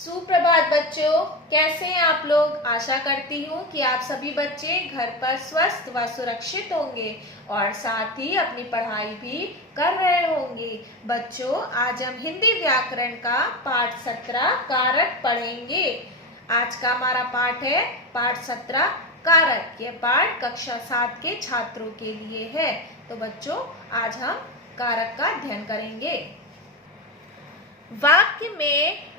सुप्रभात बच्चों, कैसे हैं आप लोग। आशा करती हूँ कि आप सभी बच्चे घर पर स्वस्थ व सुरक्षित होंगे और साथ ही अपनी पढ़ाई भी कर रहे होंगे। बच्चों, आज हम हिंदी व्याकरण का पाठ 17 कारक पढ़ेंगे। आज का हमारा पाठ है पाठ 17 कारक। यह पाठ कक्षा 7 के छात्रों के लिए है। तो बच्चों, आज हम कारक का अध्ययन करेंगे। वाक्य में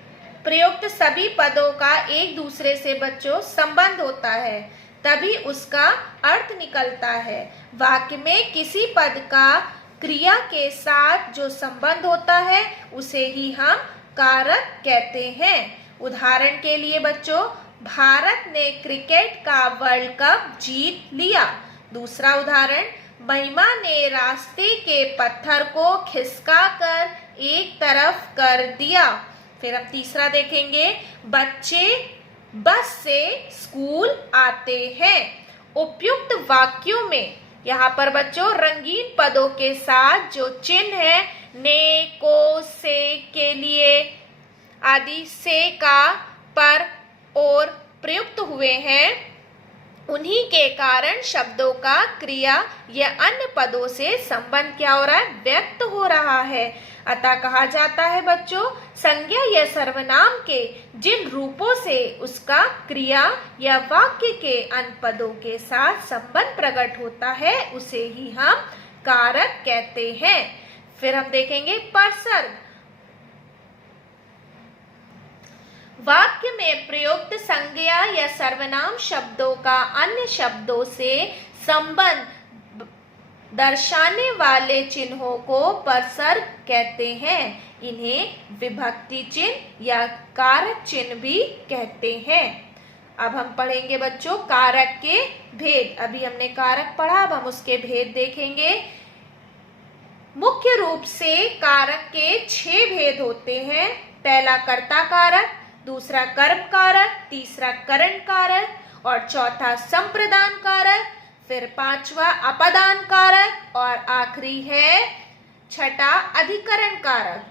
प्रयुक्त सभी पदों का एक दूसरे से बच्चों संबंध होता है, तभी उसका अर्थ निकलता है। वाक्य में किसी पद का क्रिया के साथ जो संबंध होता है उसे ही हम कारक कहते हैं। उदाहरण के लिए बच्चों, भारत ने क्रिकेट का वर्ल्ड कप जीत लिया। दूसरा उदाहरण, महिमा ने रास्ते के पत्थर को खिसकाकर एक तरफ कर दिया। फिर हम तीसरा देखेंगे, बच्चे बस से स्कूल आते हैं। उपयुक्त वाक्यों में यहाँ पर बच्चों रंगीन पदों के साथ जो चिन्ह है ने, को, से, के लिए आदि, से, का, पर और प्रयुक्त हुए हैं, उन्हीं के कारण शब्दों का क्रिया या अन्य पदों से संबंध क्या हो रहा है, व्यक्त हो रहा है। अतः कहा जाता है बच्चों, संज्ञा या सर्वनाम के जिन रूपों से उसका क्रिया या वाक्य के अन्य पदों के साथ संबंध प्रकट होता है उसे ही हम कारक कहते हैं। फिर हम देखेंगे परसर्ग। वाक्य में प्रयुक्त संज्ञा या सर्वनाम शब्दों का अन्य शब्दों से संबंध दर्शाने वाले चिन्हों को परसर्ग कहते हैं। इन्हें विभक्ति चिन्ह या कारक चिन्ह भी कहते हैं। अब हम पढ़ेंगे बच्चों कारक के भेद। अभी हमने कारक पढ़ा, अब हम उसके भेद देखेंगे। मुख्य रूप से कारक के 6 भेद होते हैं। पहला कर्ता कारक, दूसरा कर्म कारक, तीसरा करण कारक और चौथा संप्रदान कारक, फिर पांचवा अपदान कारक और आखिरी है छठा अधिकरण कारक।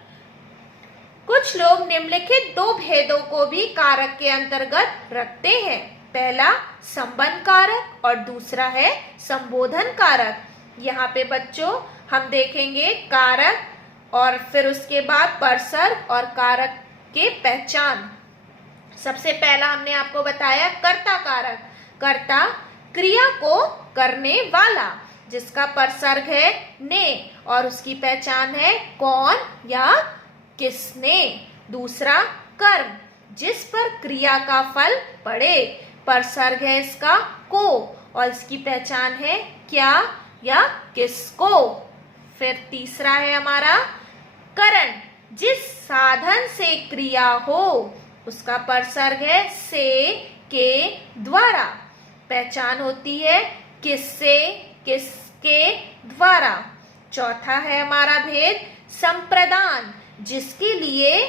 कुछ लोग निम्नलिखित 2 भेदों को भी कारक के अंतर्गत रखते हैं। पहला संबंध कारक और दूसरा है संबोधन कारक। यहाँ पे बच्चों हम देखेंगे कारक और फिर उसके बाद परसर्ग और कारक के पहचान। सबसे पहला हमने आपको बताया कर्ता कारक। कर्ता क्रिया को करने वाला, जिसका परसर्ग है ने और उसकी पहचान है कौन या किसने। दूसरा कर्म, जिस पर क्रिया का फल पड़े, परसर्ग है इसका को और इसकी पहचान है क्या या किसको। फिर तीसरा है हमारा करण, जिस साधन से क्रिया हो, उसका परसर्ग है से, के, द्वारा। पहचान होती है किससे, किसके द्वारा। चौथा है हमारा भेद संप्रदान, जिसके लिए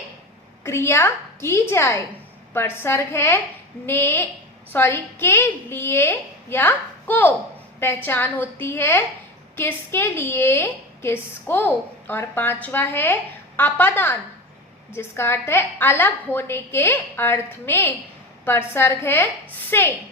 क्रिया की जाए, परसर्ग है के लिए या को। पहचान होती है किसके लिए, किसको। और पांचवा है अपदान, जिसका अर्थ है अलग होने के अर्थ में, परसर्ग है से।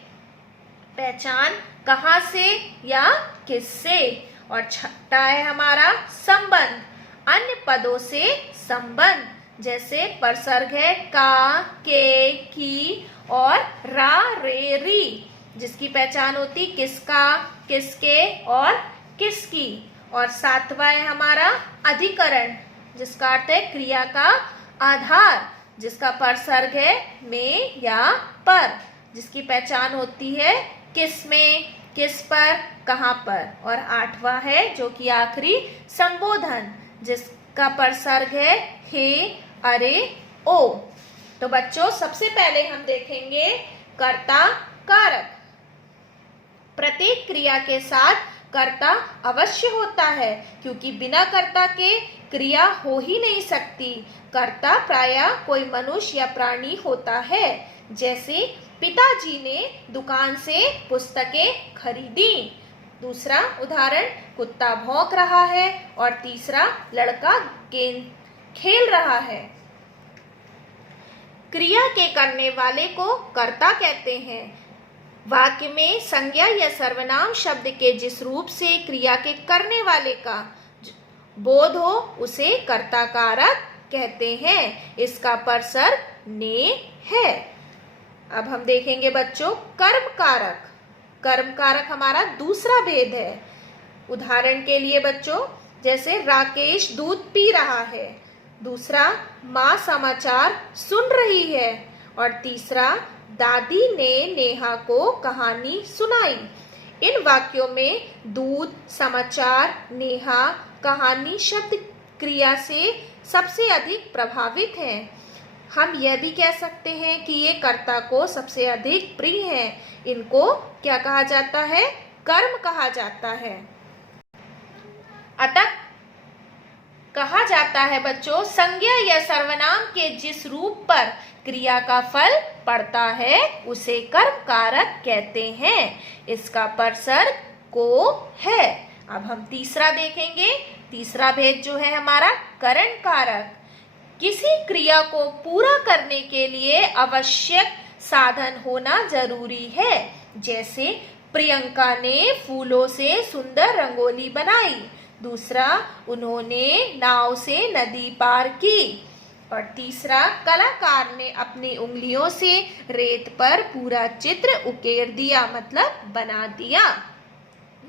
पहचान कहाँ से या किससे। और छठा है हमारा संबंध, अन्य पदों से संबंध, जैसे परसर्ग है का, के, की और रा, रे, री, जिसकी पहचान होती किसका, किसके और किसकी। और सातवां है हमारा अधिकरण, जिसका अर्थ है क्रिया का आधार, जिसका परसर्ग है में या पर, जिसकी पहचान होती है किस में, किस पर, कहाँ पर। और आठवां है जो कि आखिरी संबोधन, जिसका परसर्ग है हे, अरे, ओ। तो बच्चों सबसे पहले हम देखेंगे कर्ता कारक। प्रत्येक क्रिया के साथ कर्ता अवश्य होता है, क्योंकि बिना कर्ता के क्रिया हो ही नहीं सकती। कर्ता प्रायः कोई मनुष्य या प्राणी होता है। जैसे पिताजी ने दुकान से पुस्तकें खरीदी। दूसरा उदाहरण, कुत्ता भौंक रहा है। और तीसरा, लड़का गेंद खेल रहा है। क्रिया के करने वाले को कर्ता कहते हैं। वाक्य में संज्ञा या सर्वनाम शब्द के जिस रूप से क्रिया के करने वाले का बोध हो उसे कर्ता कारक कहते हैं। इसका परसर्ग ने है। अब हम देखेंगे बच्चों कर्म कारक। कर्म कारक हमारा दूसरा भेद है। उदाहरण के लिए बच्चों, जैसे राकेश दूध पी रहा है। दूसरा, माँ समाचार सुन रही है। और तीसरा, दादी ने नेहा को कहानी सुनाई। इन वाक्यों में दूध, समाचार, नेहा, कहानी शब्द क्रिया से सबसे अधिक प्रभावित हैं। हम यह भी कह सकते हैं कि ये कर्ता को सबसे अधिक प्रिय हैं। इनको क्या कहा जाता है? कर्म कहा जाता है। अतः कहा जाता है बच्चों, संज्ञा या सर्वनाम के जिस रूप पर क्रिया का फल पड़ता है उसे कर्म कारक कहते हैं। इसका परसर्ग को है। अब हम तीसरा देखेंगे। तीसरा भेद जो है हमारा करण कारक। किसी क्रिया को पूरा करने के लिए आवश्यक साधन होना जरूरी है। जैसे प्रियंका ने फूलों से सुंदर रंगोली बनाई। दूसरा, उन्होंने नाव से नदी पार की। और तीसरा, कलाकार ने अपनी उंगलियों से रेत पर पूरा चित्र उकेर दिया, मतलब बना दिया।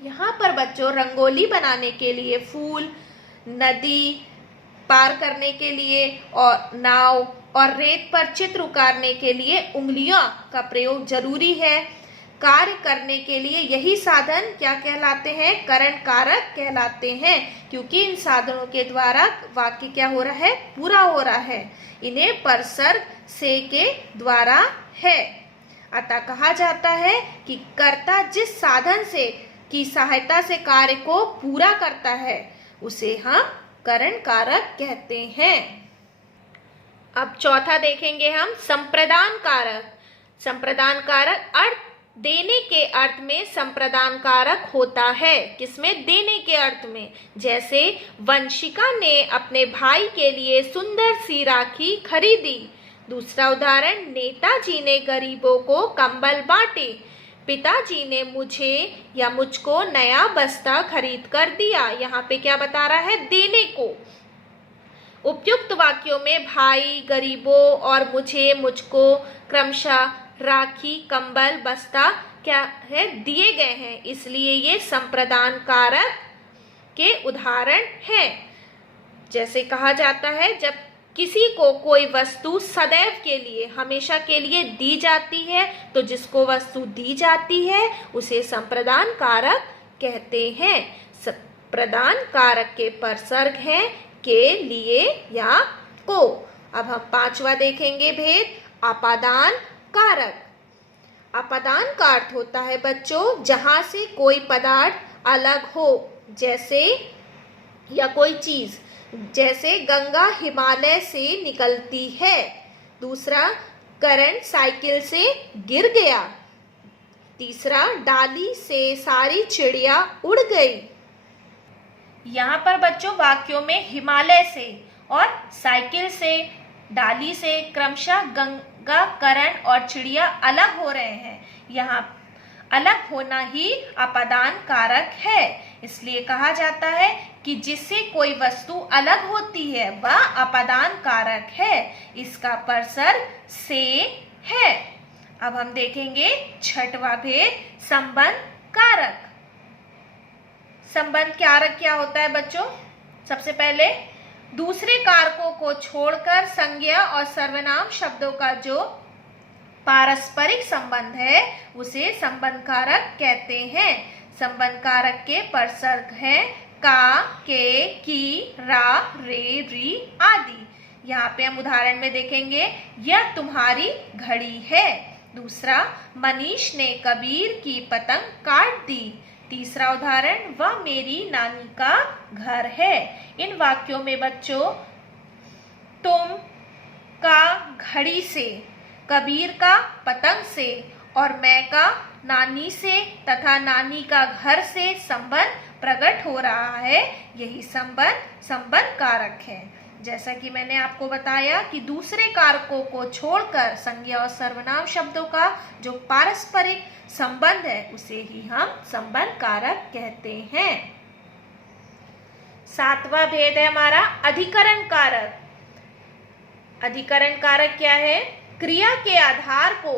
यहाँ पर बच्चों रंगोली बनाने के लिए फूल, नदी पार करने के लिए और नाव और रेत पर चित्र उकारने के लिए उंगलियों का प्रयोग जरूरी है। कार्य करने के लिए यही साधन क्या कहलाते हैं? करण कारक कहलाते हैं, क्योंकि इन साधनों के द्वारा वाक्य क्या हो रहा है? पूरा हो रहा है। इन्हें परसर्ग से के द्वारा है। अतः कहा जाता है कि कर्ता जिस साधन से की सहायता से कार्य को पूरा करता है उसे हम करण कारक कहते हैं। अब चौथा देखेंगे हम संप्रदान कारक। संप्रदान कारक अर्थ देने के अर्थ में संप्रदान कारक होता है। किसमें? देने के अर्थ में। जैसे वंशिका ने अपने भाई के लिए सुंदर सी राखी खरीदी। दूसरा उदाहरण, नेताजी ने गरीबों को कंबल बांटे। पिताजी ने मुझे या मुझको नया बस्ता खरीद कर दिया। यहाँ पे क्या बता रहा है? देने को। उपयुक्त वाक्यों में भाई, गरीबों और मुझे, मुझको क्रमशः राखी, कंबल, बस्ता क्या है? दिए गए हैं। इसलिए ये संप्रदान कारक के उदाहरण हैं। जैसे कहा जाता है, जब किसी को कोई वस्तु सदैव के लिए, हमेशा के लिए दी जाती है तो जिसको वस्तु दी जाती है उसे संप्रदान कारक कहते हैं। संप्रदान कारक के परसर्ग हैं के, लिए या को। अब हम पांचवा देखेंगे भेद, अपादान कारक। अपादान का अर्थ होता है बच्चों जहां से कोई पदार्थ अलग हो, जैसे या कोई चीज, जैसे गंगा हिमालय से निकलती है। दूसरा, करण साइकिल से गिर गया। तीसरा, डाली से सारी चिड़िया उड़ गई। यहाँ पर बच्चों वाक्यों में हिमालय से और साइकिल से, डाली से क्रमशः गंगा, करण और चिड़िया अलग हो रहे हैं। यहाँ अलग होना ही अपादान कारक है। इसलिए कहा जाता है कि जिससे कोई वस्तु अलग होती है वह अपादान कारक है। इसका परसर्ग से है। अब हम देखेंगे छठवां भेद, संबंध कारक। संबंध कारक क्या होता है बच्चों? सबसे पहले दूसरे कारकों को छोड़कर संज्ञा और सर्वनाम शब्दों का जो पारस्परिक संबंध है उसे संबंध कारक कहते हैं। संबंध कारक के परसर्ग हैं का, के, की, रा, रे, री आदि। यहाँ पे हम उदाहरण में देखेंगे, यह तुम्हारी घड़ी है। दूसरा, मनीष ने कबीर की पतंग काट दी। तीसरा उदाहरण, वह मेरी नानी का घर है। इन वाक्यों में बच्चों तुम का घड़ी से, कबीर का पतंग से और मैं का नानी से तथा नानी का घर से संबंध प्रकट हो रहा है। यही संबंध संबंध कारक है। जैसा कि मैंने आपको बताया कि दूसरे कारकों को छोड़कर संज्ञा और सर्वनाम शब्दों का जो पारस्परिक संबंध है उसे ही हम संबंध कारक कहते हैं। 7वां भेद है हमारा अधिकरण कारक। अधिकरण कारक क्या है? क्रिया के आधार को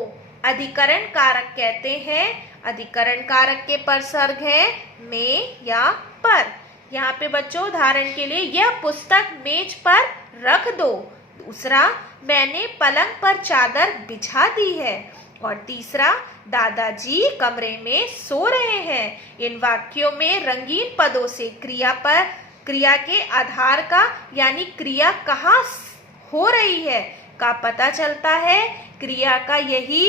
अधिकरण कारक कहते हैं। अधिकरण कारक के परसर्ग है में या पर। यहाँ पे बच्चों उदाहरण के लिए यह पुस्तक मेज पर रख दो। दूसरा, मैंने पलंग पर चादर बिछा दी है। और तीसरा, दादाजी कमरे में सो रहे हैं। इन वाक्यों में रंगीन पदों से क्रिया के आधार का यानी क्रिया कहाँ हो रही है का पता चलता है। क्रिया का यही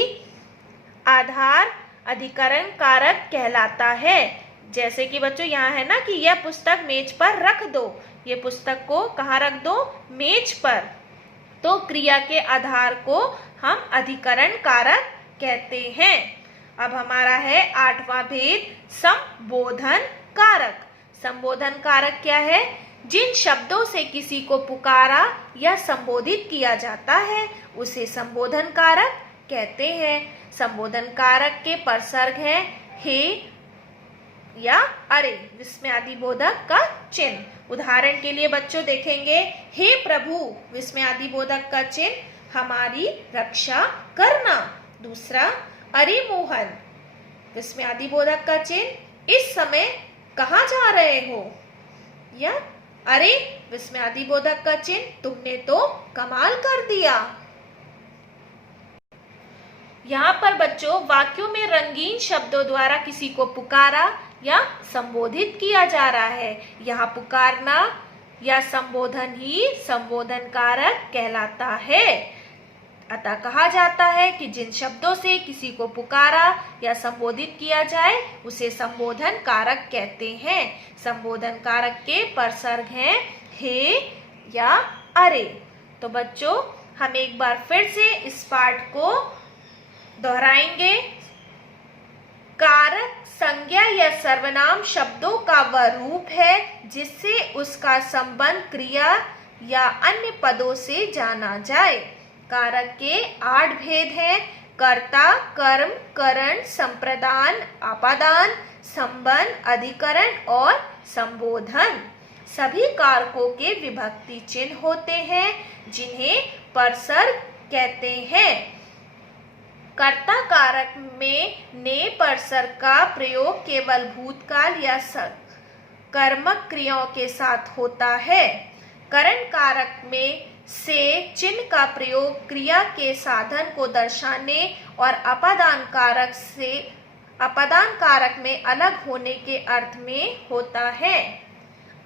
आधार अधिकरण कारक कहलाता है। जैसे कि बच्चों यहाँ है ना कि यह पुस्तक मेज पर रख दो। ये पुस्तक को कहाँ रख दो? मेज पर। तो क्रिया के आधार को हम अधिकरण कारक कहते हैं। अब हमारा है 8वां भेद संबोधन कारक। संबोधन कारक क्या है? जिन शब्दों से किसी को पुकारा या संबोधित किया जाता है उसे संबोधन कारक कहते हैं। संबोधन कारक के परसर्ग है हे या अरे विस्मयादिबोधक का चिन्ह। उदाहरण के लिए बच्चों देखेंगे, हे प्रभु विस्मयादिबोधक का चिन्ह हमारी रक्षा करना। दूसरा, अरे मोहन विस्मयादिबोधक का चिन्ह इस समय कहाँ जा रहे हो। या अरे विस्मयादिबोधक का चिन्ह तुमने तो कमाल कर दिया। यहाँ पर बच्चों वाक्यों में रंगीन शब्दों द्वारा किसी को पुकारा या संबोधित किया जा रहा है। यहाँ पुकारना या संबोधन ही संबोधन कारक कहलाता है। अतः कहा जाता है कि जिन शब्दों से किसी को पुकारा या संबोधित किया जाए उसे संबोधन कारक कहते हैं। संबोधन कारक के परसर्ग हैं हे या अरे। तो बच्चों हम एक बार फिर से इस पाठ को दोहराएंगे। कारक संज्ञा या सर्वनाम शब्दों का वह रूप है जिससे उसका संबंध क्रिया या अन्य पदों से जाना जाए। कारक के 8 भेद हैं। कर्ता, कर्म, करण, संप्रदान, आपादान, संबंध, अधिकरण और संबोधन। सभी कारकों के विभक्ति चिन्ह होते हैं जिन्हें परसर्ग कहते हैं। कर्ता कारक में ने परसर्ग का प्रयोग केवल भूतकाल या कर्मक क्रियाओं के साथ होता है। करण कारक में से चिन्ह का प्रयोग क्रिया के साधन को दर्शाने और अपादान कारक में अलग होने के अर्थ में होता है।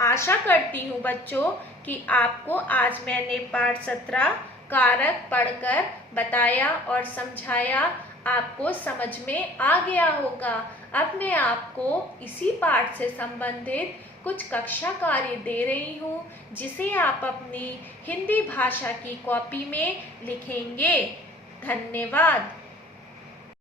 आशा करती हूँ बच्चों कि आपको आज मैंने पाठ 17 कारक पढ़कर बताया और समझाया, आपको समझ में आ गया होगा। अब मैं आपको इसी पाठ से संबंधित कुछ कक्षा कार्य दे रही हूँ जिसे आप अपनी हिंदी भाषा की कॉपी में लिखेंगे। धन्यवाद।